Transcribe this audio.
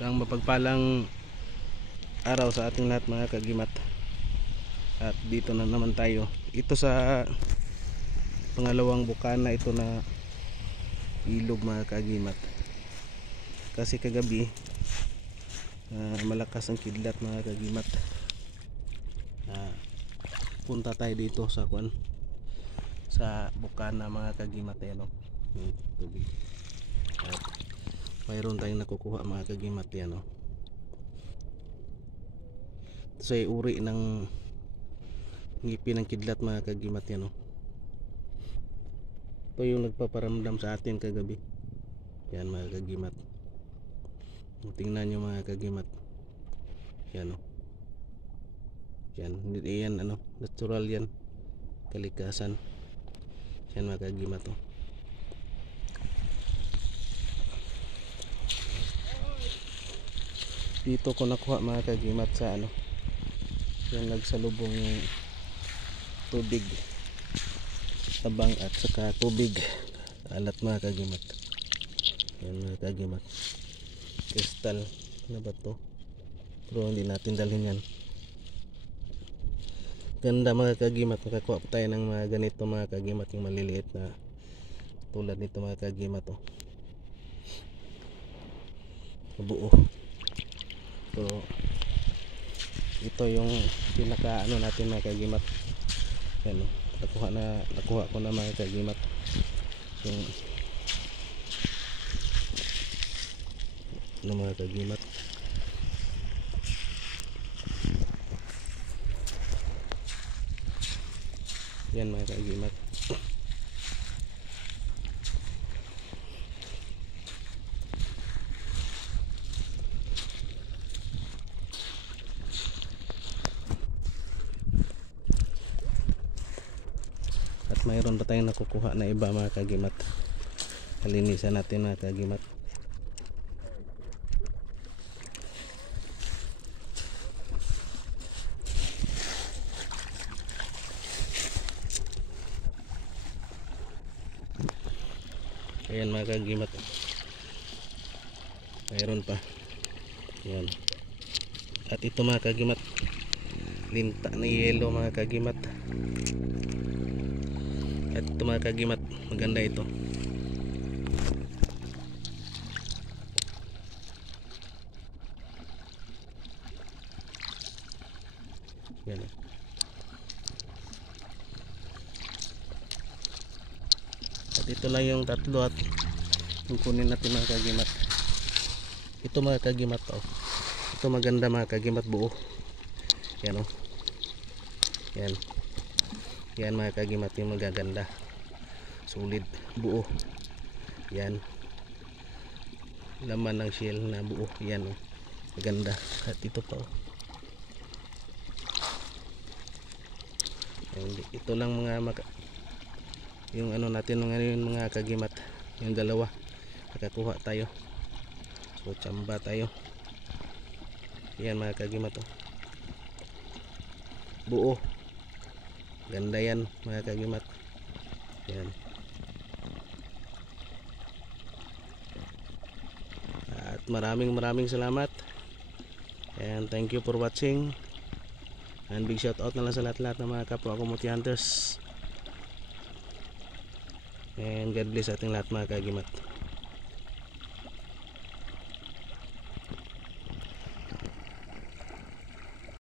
Isang mapagpalang araw sa ating lahat mga kagimat. At dito na naman tayo. Ito sa pangalawang bukana ito na ilog mga kagimat. Kasi kagabi malakas ang kidlat mga kagimat. Punta tayo dito sa sa bukana mga kagimat. Ayan o, tubig. At mayroon tayong nakukuha mga kagimat. Yan o, ito ay uri ng ngipin ng kidlat mga kagimat. Yan o, ito yung nagpaparamdam sa atin kagabi. Yan mga kagimat, tingnan nyo mga kagimat. Yan o, yan, yan ano, natural yan, kalikasan. Yan mga kagimat o. Dito ko nakuha mga kagimat sa ano, yung nagsalubong yung tubig, tabang at saka tubig alat mga kagimat. Yan mga kagimat, kristal na ba to, pero hindi natin dalhin yan. Ganda mga kagimat, makakuha tayo ng mga ganito mga kagimat, yung maliliit na tulad nito mga kagimat oh. Buo. So ito yung pinaka ano natin mga kagimat. Yan oh, nakuha ko na mga kagimat yung ano mga kagimat. Yan mga kagimat. At mayroon pa tayong nakukuha na iba mga kagimat. Kalinisan natin mga kagimat. Ayan mga kagimat, mayroon pa. Ayan. At ito mga kagimat, linta na yelo mga kagimat. At ito mga kagimat, maganda ito. Yan. At ito lang yung tatlo at yung kunin natin mga kagimat. Ito mga kagimat oh. Ito maganda mga kagimat, buo. Yan oh. Yan. Yan mga kagimat yung magaganda. Solid, buo. Yan. Laman ng shell na buo. Yan oh. Maganda. At ito pa oh. Ito lang mga yung ano natin mga kagimat, yung dalawa nakakuha tayo. So tsamba tayo. Yan mga kagimat oh. Buo. Ganda yan mga kagimat. Yan. At maraming salamat. And thank you for watching. And big shout out na lang sa lahat ng mga kapwa Kamuti Hunters. And God bless ating lahat mga kagimat.